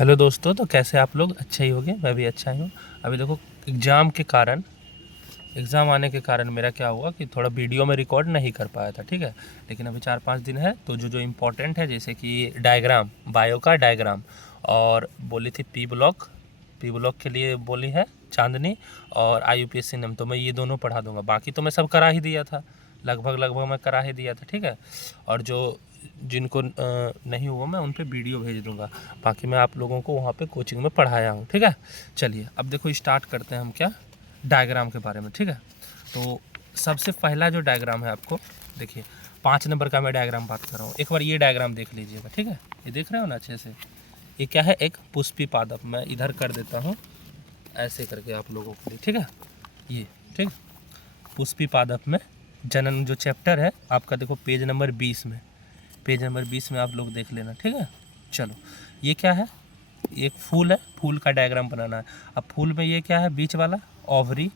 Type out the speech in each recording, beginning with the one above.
Hello दोस्तों, तो कैसे आप लोग? अच्छे ही होंगे, मैं भी अच्छा ही हूँ। अभी देखो, एग्ज़ाम आने के कारण मेरा क्या हुआ कि थोड़ा वीडियो में रिकॉर्ड नहीं कर पाया था, ठीक है। लेकिन अभी 4-5 दिन है तो जो जो इम्पोर्टेंट है, जैसे कि डायग्राम, बायो का डायग्राम, और बोली थी पी ब्लॉक के लिए बोली है चांदनी, और IUPAC नेम, तो मैं ये दोनों पढ़ा दूंगा। बाकी तो मैं सब करा ही दिया था, लगभग मैं करा ही दिया था, ठीक है। और जो जिनको नहीं हुआ मैं उन पे वीडियो भेज दूंगा। बाकी मैं आप लोगों को वहाँ पे कोचिंग में पढ़ाया हूँ, ठीक है। चलिए अब देखो, स्टार्ट करते हैं हम क्या, डायग्राम के बारे में, ठीक है। तो सबसे पहला जो डायग्राम है, आपको देखिए 5 नंबर का मैं डायग्राम बात कर रहा हूँ। एक बार ये डायग्राम देख लीजिएगा, ठीक है। ये देख रहे हो ना अच्छे से? ये क्या है? एक पुष्पी पादप। मैं इधर कर देता हूँ ऐसे करके आप लोगों के लिए, ठीक है। ये ठीक, पुष्पी पादप में जनन जो चैप्टर है आपका, देखो पेज नंबर 20 में, आप लोग देख लेना, ठीक है। चलो, ये क्या है? एक फूल है, फूल का डायग्राम बनाना है। अब फूल में ये क्या है? बीच वाला ओवरी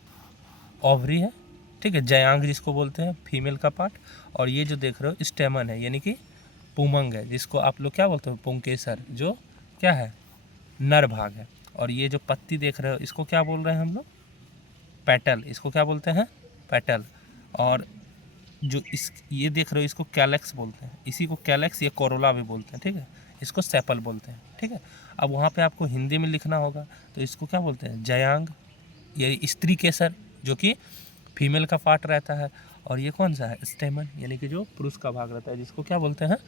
है, ठीक है, जयांग जिसको बोलते हैं, फीमेल का पार्ट। और ये जो देख रहे हो स्टेमन है, यानी कि पुमंग है, जिसको आप लोग क्या बोलते हो? पुंकेसर, जो क्या है? नर भाग है। और ये जो पत्ती देख रहे हो, इसको क्या बोल रहे हैं हम लोग? पेटल। इसको क्या बोलते हैं? पेटल। और जो इस ये देख रहे हो, इसको कैलेक्स बोलते हैं, इसी को कैलेक्स या कोरोला भी बोलते हैं, ठीक है। इसको सेपल बोलते हैं, ठीक है। अब वहाँ पे आपको हिंदी में लिखना होगा, तो इसको क्या बोलते हैं? जयांग, ये स्त्री केसर, जो कि फीमेल का पार्ट रहता है। और ये कौन सा है? स्टेमन, यानी कि जो पुरुष का भाग रहता है, जिसको क्या बोलते हैं?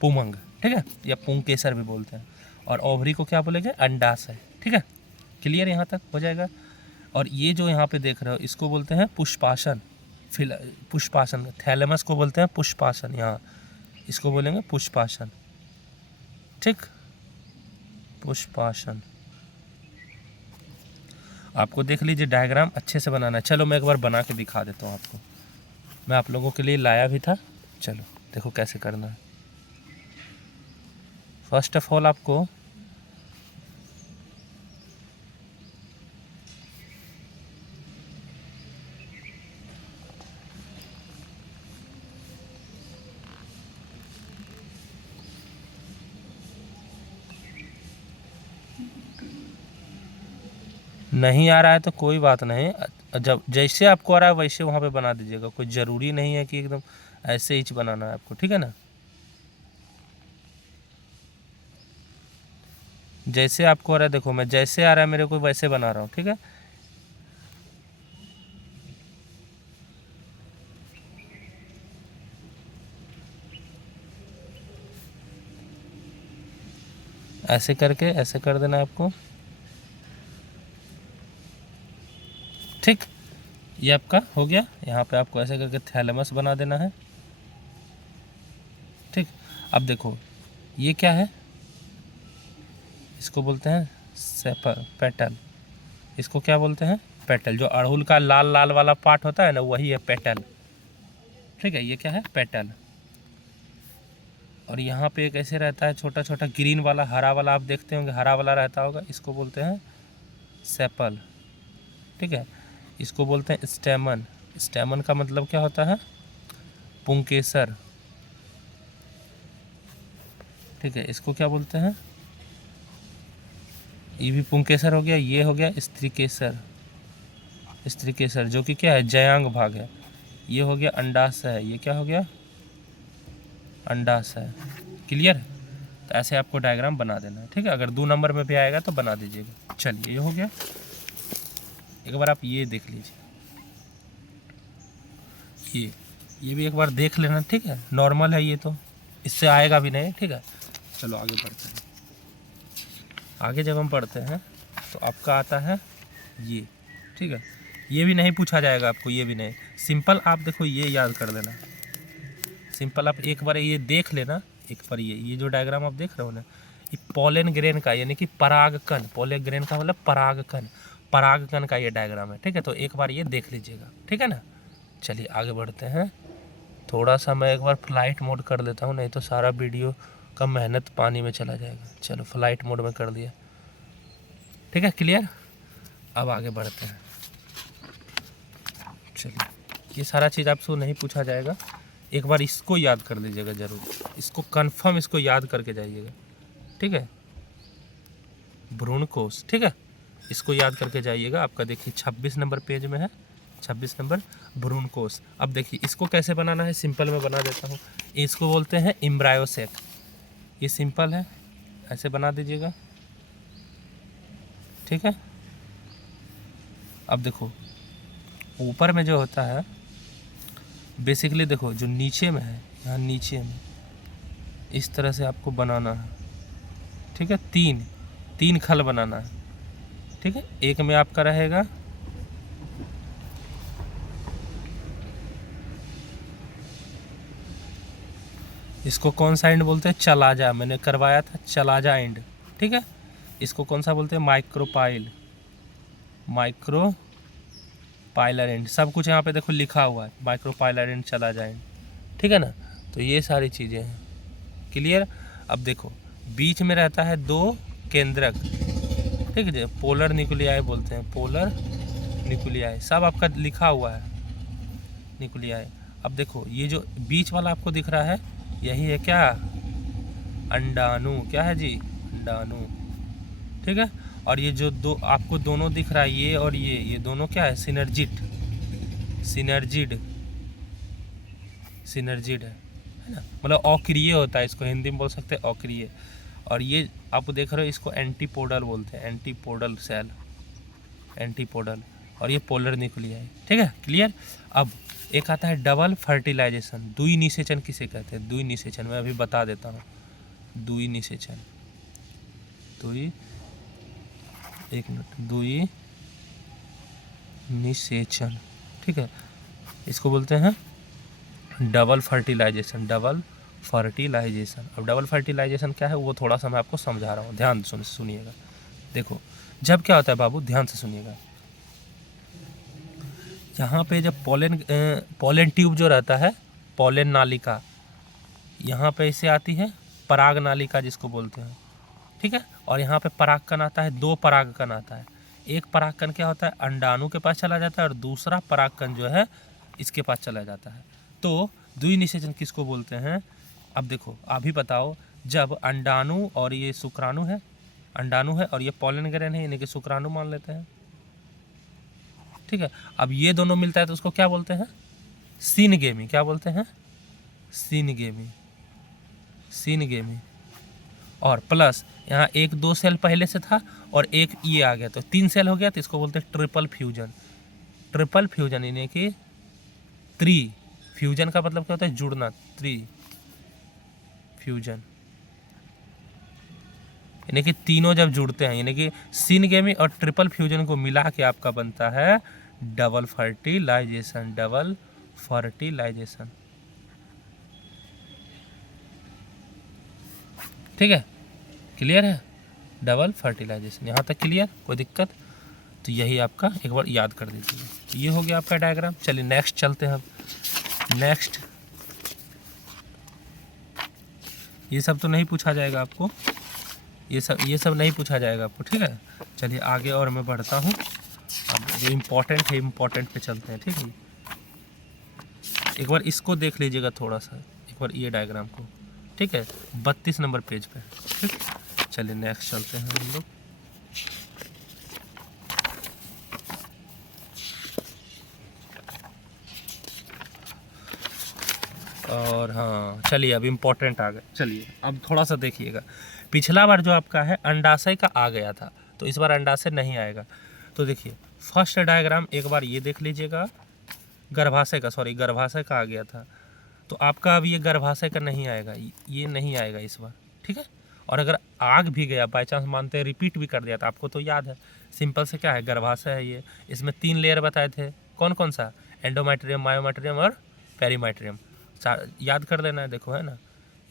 पुमंग, ठीक है, या पुंकेसर भी बोलते हैं। और ओवरी को क्या बोलेंगे? अंडाशय, ठीक है। क्लियर यहाँ तक हो जाएगा। और ये जो यहाँ पे देख रहे हो, इसको बोलते हैं पुष्पासन। पुष्पासन, थैलेमस को बोलते हैं पुष्पासन, यहाँ इसको बोलेंगे पुष्पासन, ठीक, पुष्पासन। आपको देख लीजिए, डायग्राम अच्छे से बनाना है। चलो मैं एक बार बना के दिखा देता हूँ आपको, मैं आप लोगों के लिए लाया भी था। चलो देखो कैसे करना है। फर्स्ट ऑफ ऑल आपको नहीं आ रहा है तो कोई बात नहीं, जब जैसे आपको आ रहा है वैसे वहाँ पे बना दीजिएगा। कोई ज़रूरी नहीं है कि एकदम ऐसे ही बनाना है आपको, ठीक है ना। जैसे आपको आ रहा है, देखो मैं जैसे आ रहा है मेरे को वैसे बना रहा हूँ, ठीक है। ऐसे करके ऐसे कर देना है आपको, ठीक। ये आपका हो गया। यहाँ पे आपको ऐसे करके थैलेमस बना देना है, ठीक। अब देखो ये क्या है? इसको बोलते हैं सेपल, पेटल। इसको क्या बोलते हैं? पेटल। जो अड़हुल का लाल लाल वाला पार्ट होता है ना, वही है पेटल, ठीक है। ये क्या है? पेटल। और यहाँ पे एक ऐसे रहता है छोटा छोटा ग्रीन वाला, हरा वाला, आप देखते होंगे हरा वाला रहता होगा, इसको बोलते हैं सेपल, ठीक है। इसको बोलते हैं स्टेमन। स्टेमन का मतलब क्या होता है? पुंकेसर, ठीक है। इसको क्या बोलते हैं? ये भी पुंकेसर हो गया। ये हो गया स्त्रीकेसर, स्त्रीकेसर जो कि क्या है? जयांग भाग है। ये हो गया अंडाशय। ये क्या हो गया? अंडाशय। क्लियर है? तो ऐसे आपको डायग्राम बना देना है, ठीक है। अगर 2 नंबर में भी आएगा तो बना दीजिएगा। चलिए ये हो गया। एक बार आप ये देख लीजिए, ये भी एक बार देख लेना, ठीक है। नॉर्मल है ये, तो इससे आएगा भी नहीं, ठीक है। चलो आगे बढ़ते हैं। आगे जब हम पढ़ते हैं तो आपका आता है ये, ठीक है। ये भी नहीं पूछा जाएगा आपको, ये भी नहीं। सिंपल आप देखो, ये याद कर लेना। सिंपल आप एक बार ये देख लेना। एक बार ये जो डायग्राम आप देख रहे हो ना, ये पोलन ग्रेन का, यानी कि परागकण, पोलन ग्रेन का मतलब परागकण, परागकण का ये डायग्राम है, ठीक है। तो एक बार ये देख लीजिएगा, ठीक है ना। चलिए आगे बढ़ते हैं। थोड़ा सा मैं एक बार फ्लाइट मोड कर देता हूँ, नहीं तो सारा वीडियो का मेहनत पानी में चला जाएगा। चलो फ्लाइट मोड में कर दिया, ठीक है। क्लियर? अब आगे बढ़ते हैं। चलिए, ये सारा चीज़ आपसे नहीं पूछा जाएगा, एक बार इसको याद कर लीजिएगा ज़रूर। इसको कंफर्म, इसको याद करके जाइएगा, ठीक है। भ्रूणकोश, ठीक है। इसको याद करके जाइएगा। आपका देखिए 26 नंबर पेज में है, 26 नंबर भ्रूणकोश। अब देखिए इसको कैसे बनाना है, सिंपल में बना देता हूँ। इसको बोलते हैं एम्ब्रायोसेक। ये सिंपल है, ऐसे बना दीजिएगा, ठीक है। अब देखो ऊपर में जो होता है बेसिकली, देखो जो नीचे में है, यहाँ नीचे में इस तरह से आपको बनाना है, ठीक है। तीन खल बनाना है, ठीक है। एक में आपका रहेगा इसको कौन सा एंड बोलते हैं, चलाजा, मैंने करवाया था चलाजा एंड, ठीक है। इसको कौन सा बोलते हैं, माइक्रोपाइलर एंड। सब कुछ यहाँ पे देखो लिखा हुआ है, माइक्रोपाइलर एंड चलाजा एंड, ठीक है ना। तो ये सारी चीज़ें हैं, क्लियर। अब देखो बीच में रहता है 2 केंद्रक, ठीक है, पोलर न्यूक्लियाई बोलते हैं, पोलर न्यूक्लियाई, सब आपका लिखा हुआ है न्यूक्लियाई। अब देखो ये जो बीच वाला आपको दिख रहा है यही है क्या, अंडाणु, क्या है जी, अंडाणु, ठीक है। और ये जो दो आपको दोनों दिख रहा है, ये और ये दोनों क्या है, सिनर्जिड है ना, मतलब अक्रिय होता है, इसको हिंदी में बोल सकते हैं अक्रिय। और ये आप देख रहे हो इसको एंटीपोडल बोलते हैं, एंटीपोडल सेल, एंटीपोडल। और ये पोलर न्यूक्लियाई, ठीक है, क्लियर। अब एक आता है डबल फर्टिलाइजेशन, द्वि निषेचन किसे कहते हैं, द्वि निषेचन मैं अभी बता देता हूँ। द्वि निषेचन, द्वि निषेचन, ठीक है, इसको बोलते हैं डबल फर्टिलाइजेशन। अब डबल फर्टिलाइजेशन क्या है वो थोड़ा सा मैं आपको समझा रहा हूँ, ध्यान सुनिएगा। देखो जब क्या होता है बाबू, ध्यान से सुनिएगा। यहाँ पे जब पोलन ट्यूब जो रहता है, पोलन नालिका, यहाँ पे इसे आती है पराग नालिका जिसको बोलते हैं, ठीक है। और यहाँ पे परागकण आता है, 2 परागकण आता है। एक परागकण क्या होता है, अंडाणु के पास चला जाता है, और दूसरा परागकण जो है इसके पास चला जाता है। तो द्विनिषेचन किसको बोलते हैं। अब देखो अभी बताओ, जब अंडाणु और ये शुक्राणु है, अंडाणु है और ये पोलन ग्रेन है, यानी कि शुक्राणु मान लेते हैं, ठीक है। अब ये दोनों मिलता है तो उसको क्या बोलते हैं, सिनगेमी। क्या बोलते हैं, सिनगेमी। और प्लस यहाँ 1-2 सेल पहले से था और एक ये आ गया तो 3 सेल हो गया, तो इसको बोलते हैं ट्रिपल फ्यूजन, यानी कि फ्यूजन का मतलब क्या होता है, जुड़ना, फ्यूजन, यानी कि तीनों जब जुड़ते हैं, यानी कि सिनगेमी और ट्रिपल फ्यूजन को मिला के आपका बनता है डबल फर्टिलाइजेशन, ठीक है, क्लियर है, डबल फर्टिलाइजेशन। यहाँ तक क्लियर, कोई दिक्कत। तो यही आपका एक बार याद कर दीजिए। तो ये हो गया आपका डायग्राम। चलिए नेक्स्ट चलते हैं। अब नेक्स्ट, ये सब तो नहीं पूछा जाएगा आपको, ये सब नहीं पूछा जाएगा आपको, ठीक है। चलिए आगे और मैं बढ़ता हूँ। अब जो इम्पोर्टेंट है, इम्पोर्टेंट पे चलते हैं, ठीक है। एक बार इसको देख लीजिएगा थोड़ा सा, एक बार ये डायग्राम को, ठीक है, 32 नंबर पेज पे, ठीक। चलिए नेक्स्ट चलते हैं हम लोग। और हाँ चलिए अब इम्पोर्टेंट आ गए। चलिए अब थोड़ा सा देखिएगा, पिछला बार जो आपका है अंडाशय का आ गया था, तो इस बार अंडाशय नहीं आएगा। तो देखिए फर्स्ट डायग्राम एक बार ये देख लीजिएगा, गर्भाशय का आ गया था। तो आपका अब ये गर्भाशय का नहीं आएगा, ये नहीं आएगा इस बार, ठीक है। और अगर आग भी गया, बाई चांस मानते हैं रिपीट भी कर दिया, तो आपको तो याद है, सिंपल से क्या है, गर्भाशय है ये। इसमें 3 लेयर बताए थे, कौन कौन सा, एंडोमेट्रियम, मायोमेट्रियम और पेरीमेट्रियम। याद कर लेना है, देखो है ना,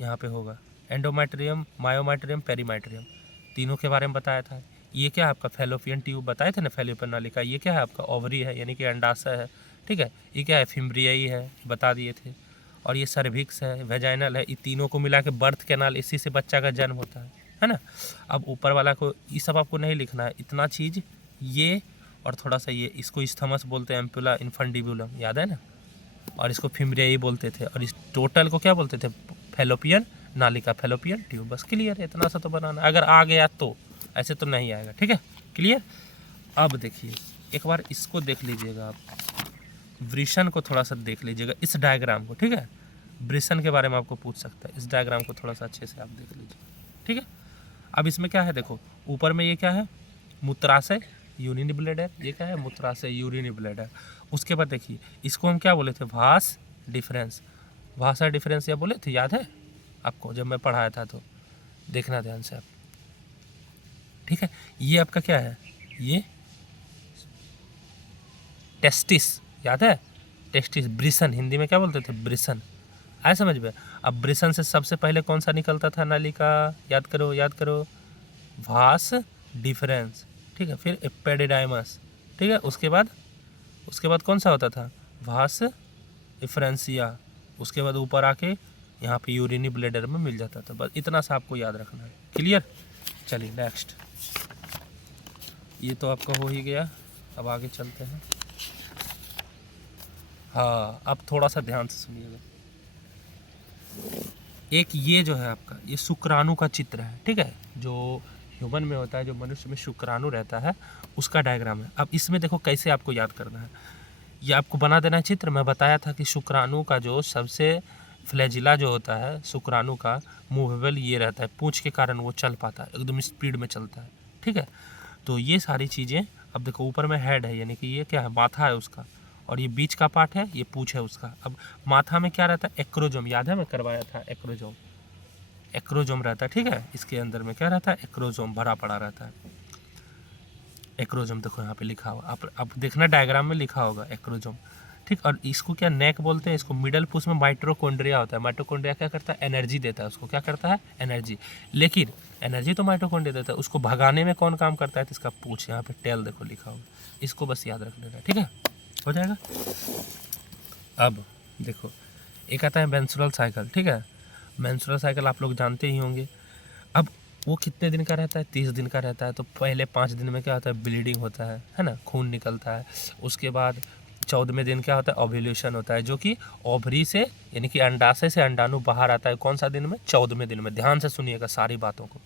यहाँ पे होगा एंडोमेट्रियम, मायोमेट्रियम, पेरीमेट्रियम, तीनों के बारे में बताया था। ये क्या है आपका फैलोपियन ट्यूब बताए थे ना, फैलोपियन नालिका। ये क्या है आपका ओवरी है, यानी कि अंडाशय है, ठीक है। ये क्या है, फिम्ब्रियाई है, बता दिए थे। और ये सर्विक्स है, वेजाइनल है। ये तीनों को मिला के बर्थ कैनाल, इसी से बच्चा का जन्म होता है ना। अब ऊपर वाला को ये सब आपको नहीं लिखना है, इतना चीज़ ये और थोड़ा सा ये, इसको स्थमस बोलते हैं, एम्पुला इन्फंडिबुलम, याद है ना। और इसको फिम्ब्रियाई बोलते थे, और इस टोटल को क्या बोलते थे, फैलोपियन नालिका, फैलोपियन ट्यूब। बस क्लियर है, इतना सा तो बनाना, अगर आ गया तो ऐसे तो नहीं आएगा, ठीक है, क्लियर। अब देखिए एक बार इसको देख लीजिएगा आप, वृषण को थोड़ा सा देख लीजिएगा, इस डायग्राम को, ठीक है, वृषण के बारे में आपको पूछ सकता है, इस डायग्राम को थोड़ा सा अच्छे से आप देख लीजिए, ठीक है। अब इसमें क्या है, देखो ऊपर में ये क्या है, मूत्राशय यूरिनरी ब्लैडर, ये क्या है, मूत्राशय यूरिनरी ब्लैडर। उसके बाद देखिए इसको हम क्या बोले थे, भास डिफरेंस, भाषा डिफरेंस या बोले थे, याद है आपको जब मैं पढ़ाया था, तो देखना ध्यान से आप, ठीक है। ये आपका क्या है, ये टेस्टिस, याद है, टेस्टिस, वृषण, हिंदी में क्या बोलते थे, वृषण, आए समझ में। अब वृषण से सबसे पहले कौन सा निकलता था नालिका, याद करो याद करो, भास डिफरेंस, ठीक है, फिर एपेडिडाइमस, ठीक है, उसके बाद कौन सा होता था, भास डिफरेंसिया, उसके बाद ऊपर आके यहाँ पे यूरिनी ब्लैडर में मिल जाता था। बस इतना सा आपको याद रखना है, क्लियर। चलिए नेक्स्ट, ये तो आपका हो ही गया, अब आगे चलते हैं। हाँ अब थोड़ा सा ध्यान से सुनिएगा, एक ये जो है आपका, ये शुक्राणु का चित्र है, ठीक है, जो ह्यूमन में होता है, जो मनुष्य में शुक्राणु रहता है, उसका डायग्राम है। अब इसमें देखो कैसे आपको याद करना है, ये आपको बना देना है चित्र। मैं बताया था कि शुक्राणु का जो सबसे फ्लैजिला जो होता है शुक्राणु का, मूवेबल ये रहता है, पूंछ के कारण वो चल पाता है, एकदम स्पीड में चलता है, ठीक है। तो ये सारी चीज़ें, अब देखो ऊपर में हेड है, यानी कि ये क्या है, माथा है उसका, और ये बीच का पार्ट है, ये पूंछ है उसका। अब माथा में क्या रहता है, एक्रोजोम, याद है मैं करवाया था, एक्रोजोम, एक्रोजोम रहता है, ठीक है। इसके अंदर में क्या रहता है, एक्रोजोम भरा पड़ा रहता है, एक्रोजोम देखो यहाँ पे लिखा हुआ, आप देखना डायग्राम में लिखा होगा एक्रोजोम, ठीक। और इसको क्या नेक बोलते हैं, इसको मिडल पूछ में माइटोकॉन्ड्रिया होता है। माइटोकॉन्ड्रिया क्या करता है, एनर्जी देता है उसको, क्या करता है, एनर्जी। लेकिन एनर्जी तो माइटोकॉन्ड्रिया देता है, उसको भगाने में कौन काम करता है, तो इसका पूछ, यहाँ पे टेल देखो लिखा होगा, इसको बस याद रख लेना, ठीक है, हो जाएगा। अब देखो एक आता है मेंस्ट्रुअल साइकिल, ठीक है, मेंस्ट्रुअल साइकिल आप लोग जानते ही होंगे। अब वो कितने दिन का रहता है, 30 दिन का रहता है। तो पहले 5 दिन में क्या होता है, ब्लीडिंग होता है ना, खून निकलता है। उसके बाद 14वें दिन क्या होता है, ओव्यूलेशन होता है, जो कि ओवरी से यानी कि अंडाशय से अंडाणु बाहर आता है, कौन सा दिन में, 14वें दिन में। ध्यान से सुनिएगा सारी बातों को,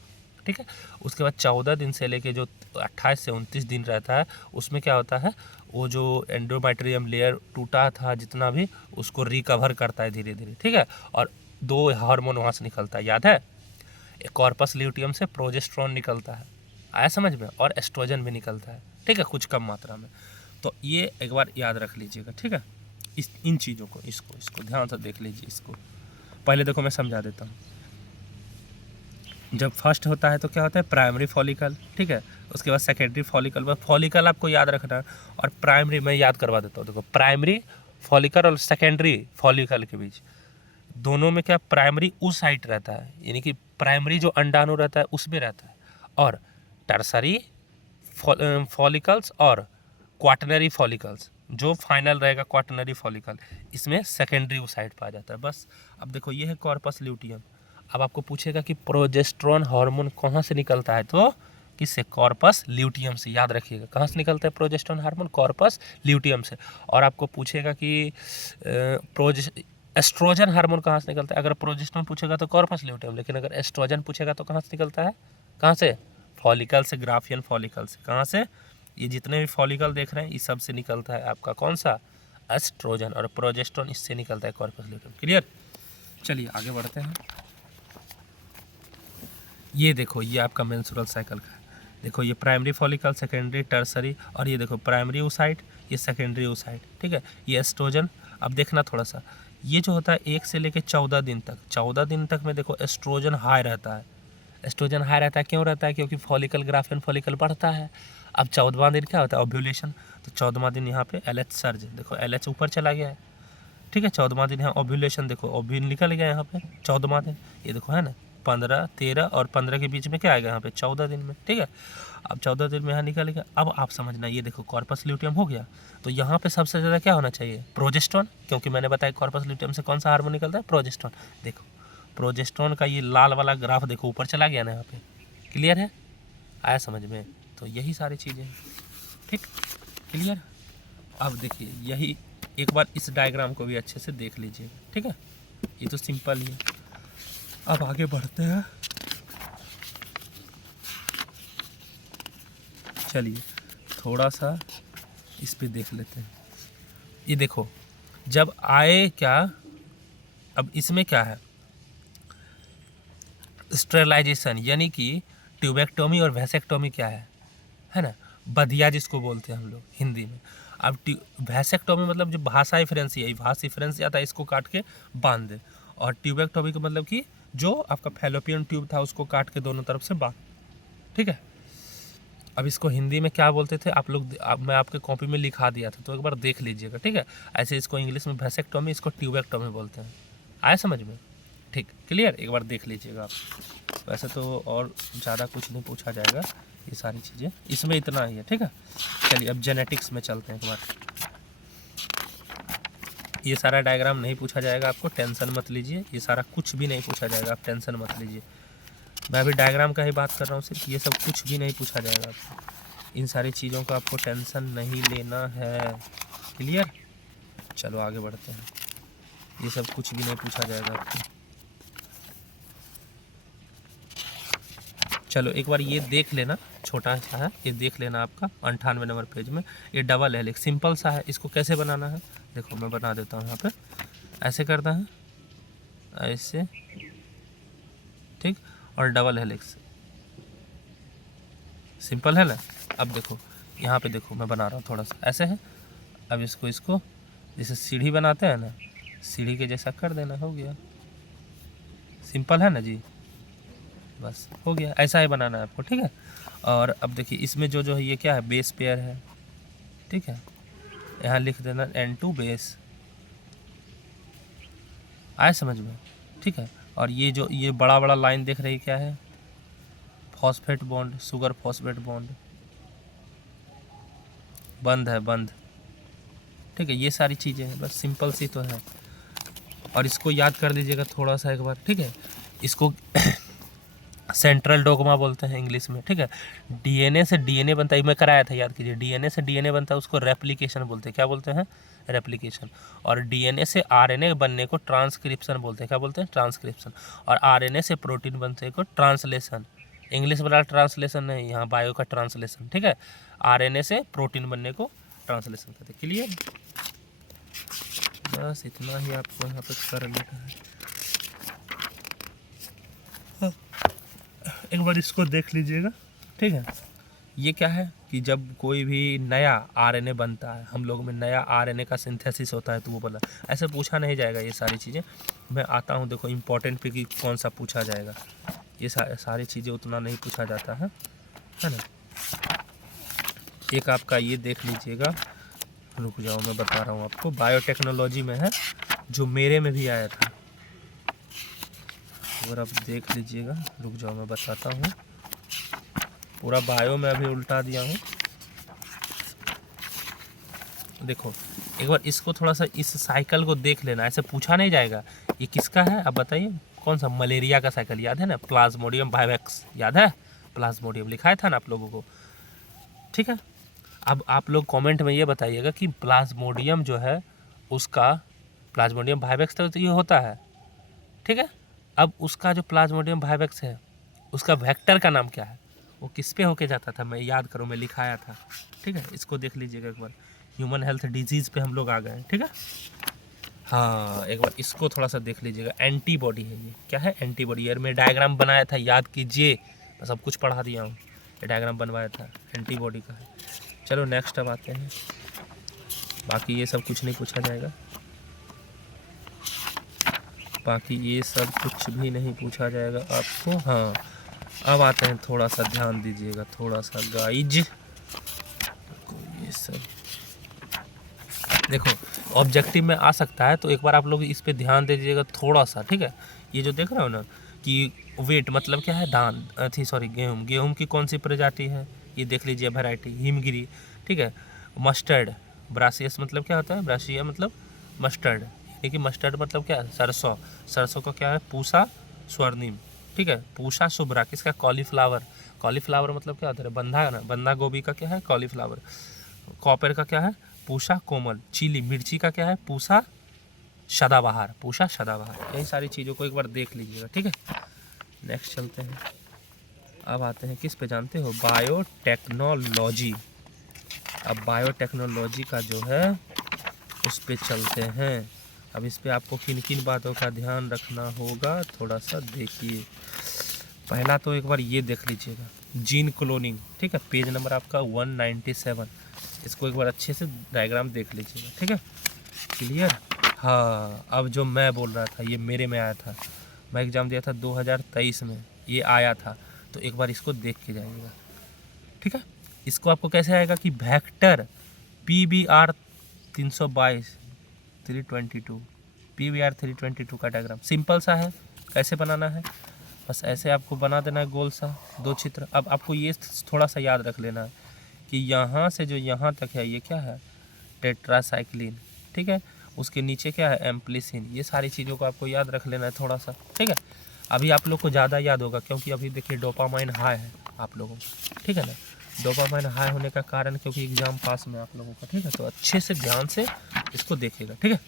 ठीक है। उसके बाद 14 दिन से लेके जो 28 से 29 दिन रहता है, उसमें क्या होता है, वो जो एंडोमेट्रियम लेयर टूटा था जितना भी, उसको रिकवर करता है धीरे धीरे, ठीक है। और 2 हार्मोन वहाँ से निकलता है, याद है, कॉर्पस ल्यूटियम से प्रोजेस्टेरोन निकलता है, आया समझ में, और एस्ट्रोजन भी निकलता है, ठीक है, कुछ कम मात्रा में। तो ये एक बार याद रख लीजिएगा, ठीक है, इन चीज़ों को, इसको ध्यान से देख लीजिए। इसको पहले देखो मैं समझा देता हूँ। जब फर्स्ट होता है तो क्या होता है, प्राइमरी फॉलिकल, ठीक है। उसके बाद सेकेंडरी फॉलिकल, में फॉलिकल आपको याद रखना है, और प्राइमरी मैं याद करवा देता हूँ। देखो प्राइमरी फॉलिकल और सेकेंडरी फॉलिकल के बीच दोनों में क्या, प्राइमरी उस साइड रहता है, यानी कि प्राइमरी जो अंडाणु रहता है उसमें रहता है, और टर्सरी फॉलिकल्स और क्वाटरनरी फॉलिकल्स जो फाइनल रहेगा, क्वाटरनरी फॉलिकल, इसमें सेकेंडरी उस साइड पर आ जाता है, बस। अब देखो ये है कॉर्पस ल्यूटियम। अब आपको पूछेगा कि प्रोजेस्टेरोन हार्मोन कहाँ से निकलता है, तो किससे, कॉर्पस ल्यूटियम से, याद रखिएगा। कहाँ से निकलता है प्रोजेस्टेरोन हार्मोन, कॉर्पस ल्यूटियम से। और आपको पूछेगा कि एस्ट्रोजन हार्मोन कहाँ से निकलता है, अगर प्रोजेस्टेरोन पूछेगा तो कॉर्पस ल्यूटियम, लेकिन अगर एस्ट्रोजन पूछेगा तो कहाँ से निकलता है, कहाँ से, फॉलिकल से, ग्राफियन फॉलिकल से। कहाँ से, ये जितने भी फॉलिकल देख रहे हैं इस सब से निकलता है आपका कौन सा, एस्ट्रोजन, और प्रोजेस्टेरोन इससे निकलता है, कॉर्पस ल्यूटियम, क्लियर। चलिए आगे बढ़ते हैं। ये देखो ये आपका मेंस्ट्रुअल साइकिल का, देखो ये प्राइमरी फॉलिकल, सेकेंडरी, टर्सरी, और ये देखो प्राइमरी oocyte, ये सेकेंडरी oocyte, ठीक है। ये एस्ट्रोजन। अब देखना थोड़ा सा, ये जो होता है 1 से लेकर 14 दिन तक, 14 दिन तक में देखो एस्ट्रोजन हाई रहता है। एस्ट्रोजन हाई रहता है, क्यों रहता है, क्योंकि फॉलिकल, ग्राफियन फॉलिकल बढ़ता है। अब 14वां दिन क्या होता है, ओव्यूलेशन। तो 14वां दिन यहाँ पे LH सर्ज, देखो LH ऊपर चला गया है, ठीक है। 14वां दिन यहाँ ओव्यूलेशन, देखो ओव्यूल निकल गया यहाँ पे 14वां दिन, ये देखो है ना, 15, 13 और 15 के बीच में क्या आएगा यहाँ पे, 14 दिन में, ठीक है। अब 14 दिन में यहाँ निकल गया। अब आप समझना, ये देखो कॉर्पस ल्यूटियम हो गया, तो यहाँ पे सबसे ज़्यादा क्या होना चाहिए, प्रोजेस्टेरोन, क्योंकि मैंने बताया कॉर्पस ल्यूटियम से कौन सा हार्मोन निकलता है, प्रोजेस्टेरोन। देखो प्रोजेस्टेरोन का ये लाल वाला ग्राफ देखो ऊपर चला गया ना यहाँ पे, क्लियर है, आया समझ में। तो यही सारी चीज़ें हैं, ठीक, क्लियर। अब देखिए यही, एक बार इस डायग्राम को भी अच्छे से देख लीजिए, ठीक है, ये तो सिंपल ही है। अब आगे बढ़ते हैं। चलिए थोड़ा सा इस पे देख लेते हैं। ये देखो जब आए क्या, अब इसमें क्या है, स्टेरलाइजेशन यानी कि ट्यूबेक्टोमी और वैसेक्टोमी क्या है ना, बधिया जिसको बोलते हैं हम लोग हिंदी में। अब वैसेक्टोमी मतलब जो भाषा फ्रेंसी है, भाषा फ्रेंसी आता है, इसको काट के बांध दे। और ट्यूबेक्टोमी का मतलब कि जो आपका फैलोपियन ट्यूब था उसको काट के दोनों तरफ से बांध, ठीक है। अब इसको हिंदी में क्या बोलते थे आप लोग, मैं आपके कॉपी में लिखा दिया था, तो एक बार देख लीजिएगा, ठीक है। ऐसे इसको इंग्लिश में वैसेक्टोमी, इसको ट्यूबेक्टोमी बोलते हैं। आया समझ में? ठीक, क्लियर, एक बार देख लीजिएगा आप। वैसे तो और ज़्यादा कुछ नहीं पूछा जाएगा, ये सारी चीज़ें इसमें इतना ही है, ठीक है। चलिए अब जेनेटिक्स में चलते हैं एक बार। ये सारा डायग्राम नहीं पूछा जाएगा आपको, टेंशन मत लीजिए, ये सारा कुछ भी नहीं पूछा जाएगा, आप टेंशन मत लीजिए। मैं अभी डायग्राम का ही बात कर रहा हूँ सिर्फ, ये सब कुछ भी नहीं पूछा जाएगा आपको। इन सारी चीज़ों का आपको टेंशन नहीं लेना है, क्लियर। चलो आगे बढ़ते हैं, ये सब कुछ भी नहीं पूछा जाएगा आपको। चलो एक बार ये देख लेना, छोटा सा है, ये देख लेना आपका 98 नंबर पेज में। ये डबल हेलिक्स सिंपल सा है, इसको कैसे बनाना है देखो मैं बना देता हूँ। यहाँ पे ऐसे करना है, ऐसे, ठीक, और डबल हेलिक्स, सिंपल है ना। अब देखो यहाँ पे देखो मैं बना रहा हूँ थोड़ा सा ऐसे है। अब इसको जैसे सीढ़ी बनाते हैं ना, सीढ़ी के जैसा कर देना, हो गया, सिंपल है ना जी, बस हो गया। ऐसा ही बनाना है आपको, ठीक है। और अब देखिए इसमें जो है ये क्या है, बेस पेयर है, ठीक है। यहाँ लिख देना N2 बेस, आए समझ में, ठीक है। और ये बड़ा बड़ा लाइन देख रही क्या है, phosphate bond, sugar phosphate bond, बंद है, बंद, ठीक है। ये सारी चीज़ें हैं, बस सिंपल सी तो है। और इसको याद कर लीजिएगा थोड़ा सा एक बार, ठीक है। इसको सेंट्रल डोगमा बोलते हैं इंग्लिश में, ठीक है। डीएनए से डीएनए बनता है, मैं कराया था, याद कीजिए। डीएनए से डीएनए बनता है, उसको रेप्लिकेशन बोलते हैं, क्या बोलते हैं, रेप्लिकेशन। और डीएनए से आरएनए बनने को ट्रांसक्रिप्शन बोलते हैं, क्या बोलते हैं, ट्रांसक्रिप्शन। और आरएनए से प्रोटीन बनने को ट्रांसलेशन, इंग्लिश वाला ट्रांसलेशन नहीं, यहाँ बायो का ट्रांसलेशन, ठीक है। आरएनए से प्रोटीन बनने को ट्रांसलेशन कहते हैं, क्लियर। बस इतना ही आपको यहाँ पे कर लेना है। एक बार इसको देख लीजिएगा, ठीक है। ये क्या है कि जब कोई भी नया आरएनए बनता है, हम लोग में नया आरएनए का सिंथेसिस होता है, तो वो बोला ऐसे पूछा नहीं जाएगा ये सारी चीज़ें। मैं आता हूँ देखो इम्पोर्टेंट पे कि कौन सा पूछा जाएगा, ये सारी चीज़ें उतना नहीं पूछा जाता है ना। एक आपका ये देख लीजिएगा, रुक जाओ मैं बता रहा हूँ आपको, बायोटेक्नोलॉजी में है, जो मेरे में भी आया था, अगर आप देख लीजिएगा, रुक जाओ मैं बताता हूँ। पूरा बायो में अभी उल्टा दिया हूँ, देखो एक बार इसको थोड़ा सा इस साइकिल को देख लेना, ऐसे पूछा नहीं जाएगा। ये किसका है अब बताइए, कौन सा, मलेरिया का साइकिल याद है ना, प्लाज्मोडियम वाइवेक्स, याद है, प्लाज्मोडियम लिखाया था ना आप लोगों को, ठीक है। अब आप लोग कमेंट में ये बताइएगा कि प्लाज्मोडियम जो है उसका, प्लाज्मोडियम वाइवेक्स तो ये होता है, ठीक है। अब उसका जो प्लाज्मोडियम वाइवेक्स है, उसका वेक्टर का नाम क्या है, वो किस पे होके जाता था, मैं याद करूँ, मैं लिखाया था, ठीक है। इसको देख लीजिएगा एक बार, ह्यूमन हेल्थ डिजीज़ पे हम लोग आ गए, ठीक है। हाँ एक बार इसको थोड़ा सा देख लीजिएगा, एंटीबॉडी है, ये क्या है, एंटीबॉडी। यार मैं डायग्राम बनाया था, याद कीजिए, मैं सब कुछ पढ़ा दिया हूँ, ये डायग्राम बनवाया था, एंटीबॉडी का है। चलो नेक्स्ट अब आते हैं, बाकी ये सब कुछ नहीं पूछा जाएगा, बाकी ये सब कुछ भी नहीं पूछा जाएगा आपको। हाँ अब आते हैं, थोड़ा सा ध्यान दीजिएगा, थोड़ा सा गाइज, ये सब देखो ऑब्जेक्टिव में आ सकता है, तो एक बार आप लोग इस पे ध्यान दे दीजिएगा थोड़ा सा, ठीक है। ये जो देख रहे हो ना कि वेट मतलब क्या है, धान, थी सॉरी गेहूँ, गेहूँ की कौन सी प्रजाति है, ये देख लीजिए, वैरायटी हिमगिरी, ठीक है। मस्टर्ड, ब्रासियस मतलब क्या होता है, ब्रासिया मतलब मस्टर्ड, देखिए मस्टर्ड मतलब क्या है, सरसों, सरसों का क्या है, पूसा स्वर्णिम, ठीक है। पूसा शुभ्रा किसका, कॉलीफ्लावर, कॉलीफ्लावर मतलब क्या होता है, बंधा ना, बंधा गोभी का क्या है, कॉलीफ्लावर। कॉपर का क्या है, पूसा कोमल। चिली मिर्ची का क्या है, पूसा सदाबहार, पूसा सदाबहार। यही सारी चीज़ों को एक बार देख लीजिएगा, ठीक है। नेक्स्ट चलते हैं, अब आते हैं किस पे जानते हो, बायोटेक्नोलॉजी। अब बायोटेक्नोलॉजी का जो है उस पे चलते हैं। अब इस पे आपको किन किन बातों का ध्यान रखना होगा थोड़ा सा देखिए। पहला तो एक बार ये देख लीजिएगा, जीन क्लोनिंग, ठीक है, पेज नंबर आपका 197। इसको एक बार अच्छे से डायग्राम देख लीजिएगा, ठीक है, क्लियर। हाँ, अब जो मैं बोल रहा था ये मेरे में आया था, मैं एग्ज़ाम दिया था 2023 में, ये आया था, तो एक बार इसको देख के जाइएगा, ठीक है। इसको आपको कैसे आएगा कि वेक्टर PBR 322 322 PBR 322 का डायग्राम सिंपल सा है, कैसे बनाना है, बस ऐसे आपको बना देना है गोल सा 2 चित्र। अब आपको ये थोड़ा सा याद रख लेना है कि यहाँ से जो यहाँ तक है ये क्या है, टेट्रासाइक्लिन, ठीक है, उसके नीचे क्या है, एम्प्लिसिन। ये सारी चीज़ों को आपको याद रख लेना है थोड़ा सा, ठीक है। अभी आप लोग को ज़्यादा याद होगा क्योंकि अभी देखिए डोपामाइन हाई है आप लोगों को, ठीक है ना। डोपामाइन हाई होने का कारण क्योंकि एग्ज़ाम पास में आप लोगों का, ठीक है, तो अच्छे से ध्यान से इसको देखिएगा, ठीक है।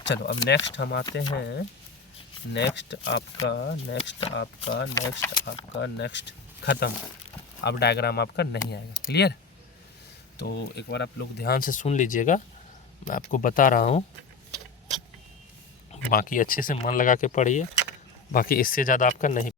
चलो अब नेक्स्ट हम आते हैं, नेक्स्ट आपका नेक्स्ट ख़त्म। अब डायग्राम आपका नहीं आएगा, क्लियर। तो एक बार आप लोग ध्यान से सुन लीजिएगा, मैं आपको बता रहा हूँ, बाकी अच्छे से मन लगा के पढ़िए, बाकी इससे ज़्यादा आपका नहीं